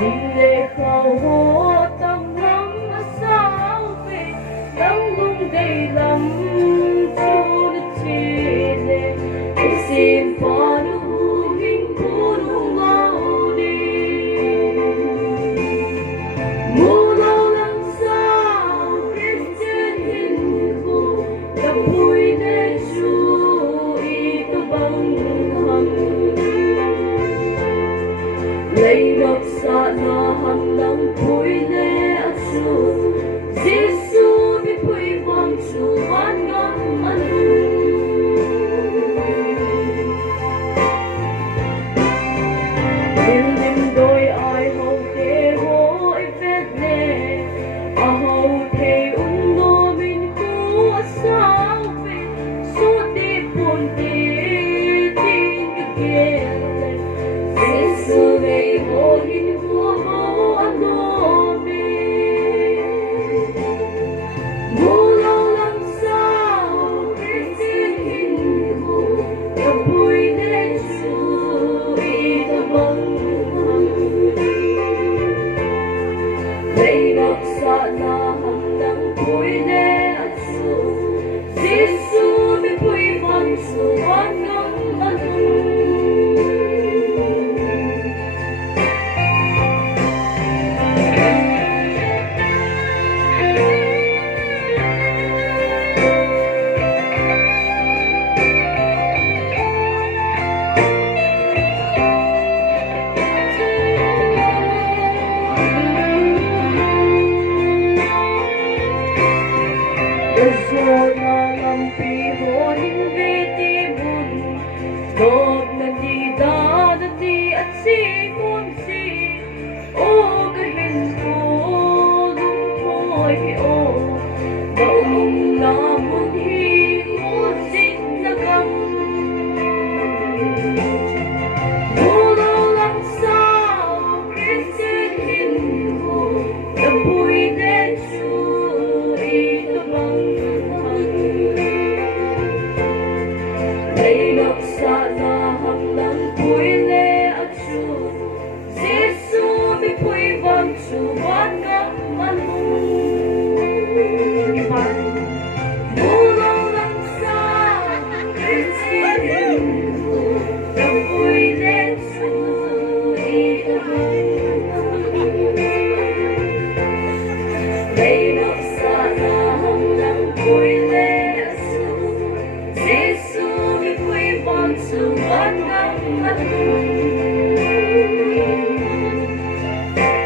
nhìn lệ khâu hồ tâm lắm ở sao về lắm lung đầy lắm chú đất chê lệ để xin phó đủ hình phú đủ ngâu đi mù lâu lắm sao biết trên hình khu đập vui để chú ý tôi bằng hầm lấy được xa na hằng lăng vui lệ ác chú Giêsu biết vui vang chú oan ngắm ăn Điều đêm đôi ai hầu thế hối vết nè hầu thế nô mình khu sao về suốt đi buồn đi tin cái kia Giêsu về vô hình vua vô ăn nô mình mù lâu làm sao biết xin hình vua gặp vui để chú ý ta bằng lấy được xa na hằng đăng vui để chú Giêsu biết vui vang chú oan ngắm ăn Rồi mà làm vì hồn về tim buồn Đột lần đi đã đi ắt si muốn gì Ô cái hình cô đúng thôi ô Động là muốn hi muốn xin là cầm Vô đâu làm sao biết trên hình cô Đập vui để chú ý tôi bằng lấy được xa na hằng lăng vui lệ ác chú Giêsu biết vui vang chú oan ngắm ăn mù lâu làm sao biết xin hình đập vui lệ chú ý lấy được xa na hằng lăng vui lệ ác chú Giêsu biết vui vang chú oan ngắm ăn